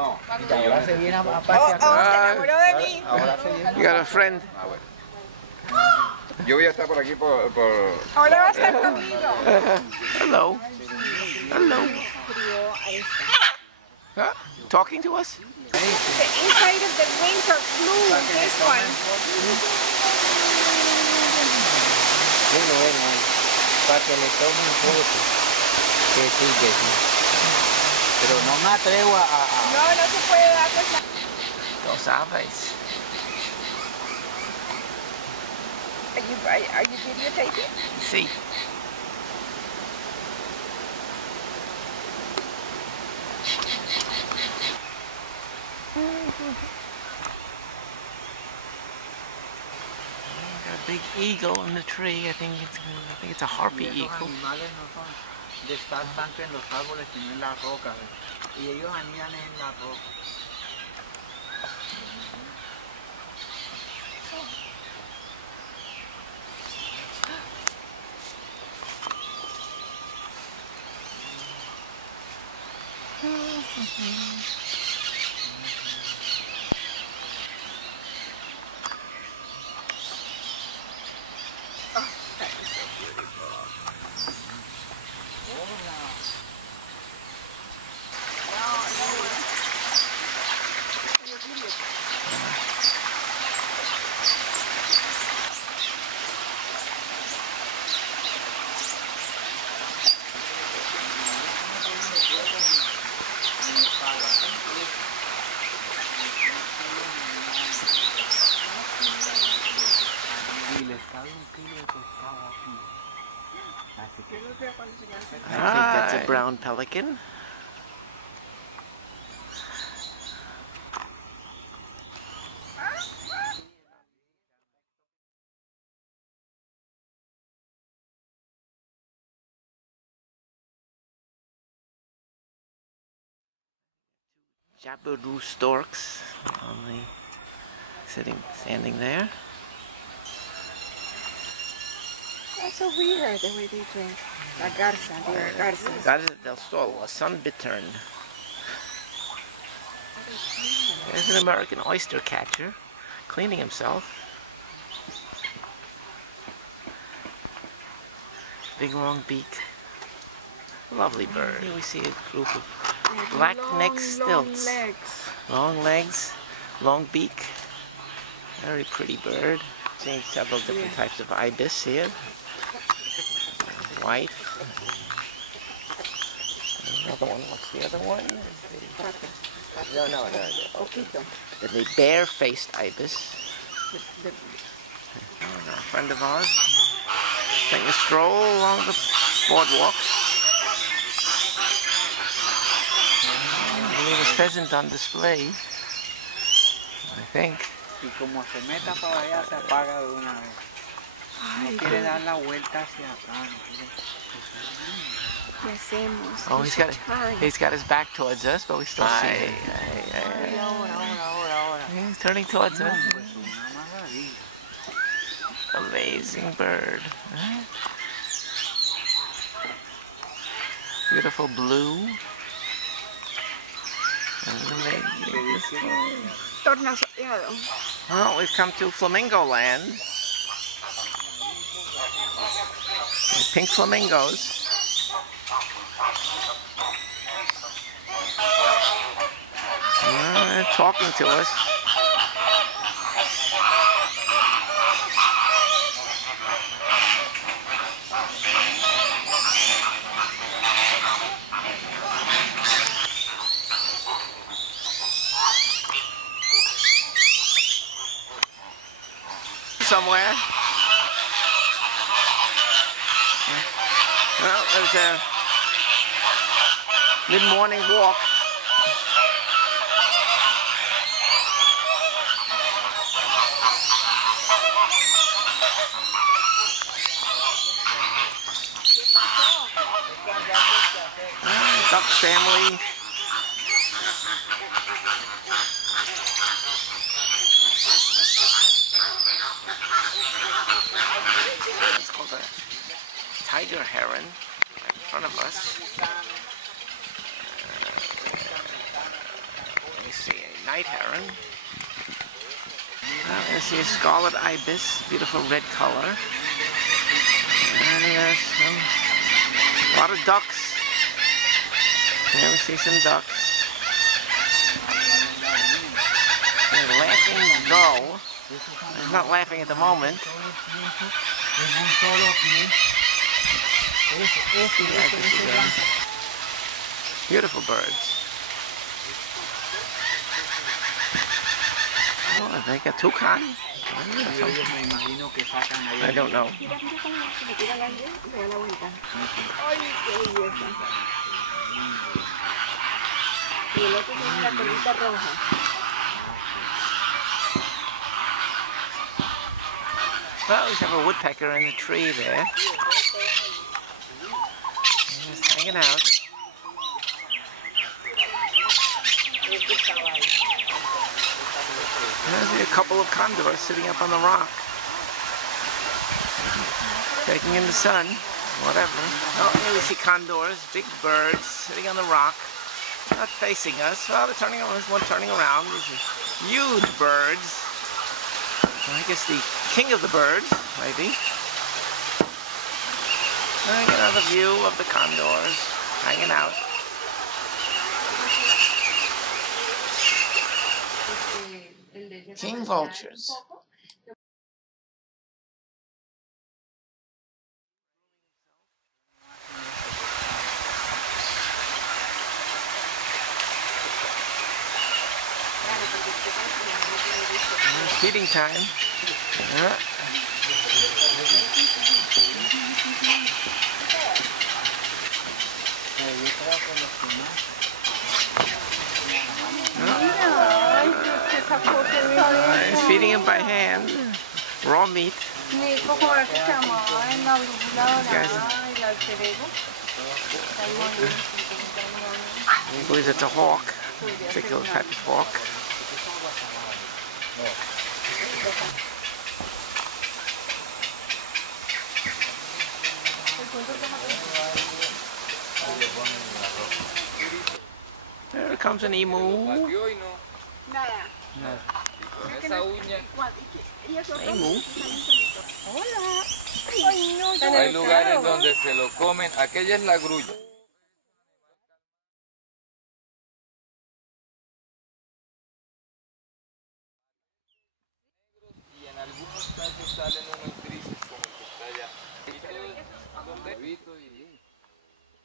Ahora se viene a pasear. Se enamoró de mí. Ahora se viene. You got a friend. Yo voy a estar por aquí por... Ahora va a estar conmigo. Hello. Hello. Talking to us? The inside of the wings are blue. This one. Para que le tomen fotos. Que sí, que sí. Pero no me atrevo a... No, no se puede darles la... Dos aves. Are you videotaping? Sí. Got a big eagle in the tree. I think it's a harpy eagle. Los animales no son de estar tanto en los árboles sino en las rocas. Y ellos anidan en las rocas. I think that's a brown pelican. Jabiru storks standing there. That's so weird the way they drink. La garza, they're garzas. Garza del Sol, a sun bittern. There's an American oyster catcher cleaning himself. Big long beak. Lovely bird. Here we see a group of black-necked stilts. Long legs, long beak. Very pretty bird. Seeing several different types of ibis here. White. Another one. What's the other one? No. The bare-faced ibis. A friend of ours taking a stroll along the boardwalk. I believe a pheasant on display. I think. Y como se meta para allá se apaga de una vez. No quiere dar la vuelta hacia acá. Oh, he's got his back towards us, but we still see him. He's turning towards us. Amazing bird. Beautiful blue. Well, we've come to Flamingo Land. Pink flamingos. They're talking to us. Somewhere. Well, there's a mid-morning walk. Duck family. It's called a tiger heron right in front of us. me see, a night heron. I see a scarlet ibis, beautiful red color. And there's a lot of ducks. Here we see some ducks. A laughing gull. He's not laughing at the moment. Beautiful birds. Oh, they got toucan. I don't know. Well, we have a woodpecker in the tree there. Just hanging out. There's a couple of condors sitting up on the rock. Taking in the sun, whatever. Oh, here we see condors, big birds, sitting on the rock. Not facing us. Well, they're turning around. There's one turning around. These are huge birds. I guess the king of the birds, maybe. And another view of the condors hanging out. King vultures. Feeding time. He's feeding him by hand. Raw meat. He believes it's a hawk, a particular type of hawk. There comes an emu. Emu. Hay lugares donde se lo comen. Aquella es la grulla. Y en algunos casos salen unos grises como el que está allá.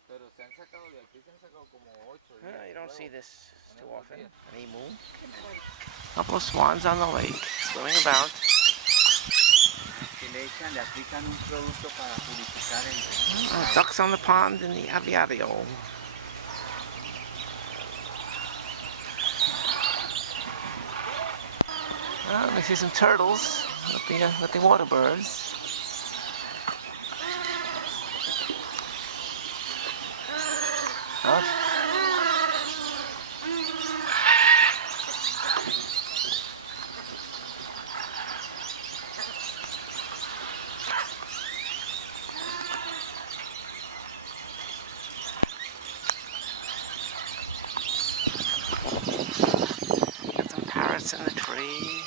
Pero se han sacado de aquí, se han sacado como 8. You don't see this too often. An emu. A couple of swans on the lake, swimming about. Ducks on the pond in the aviario. Well, we see some turtles with the water birds. Oh. Got some parrots in the tree.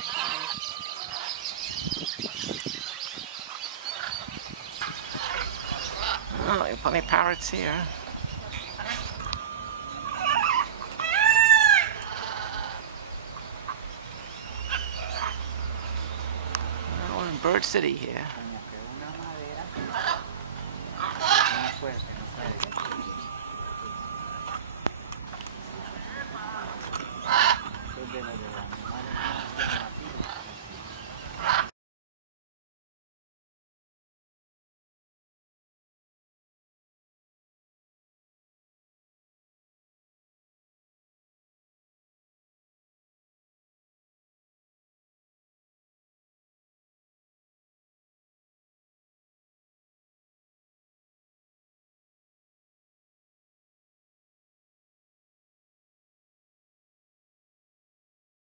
Oh, there are plenty of parrots here. We're in Bird City here.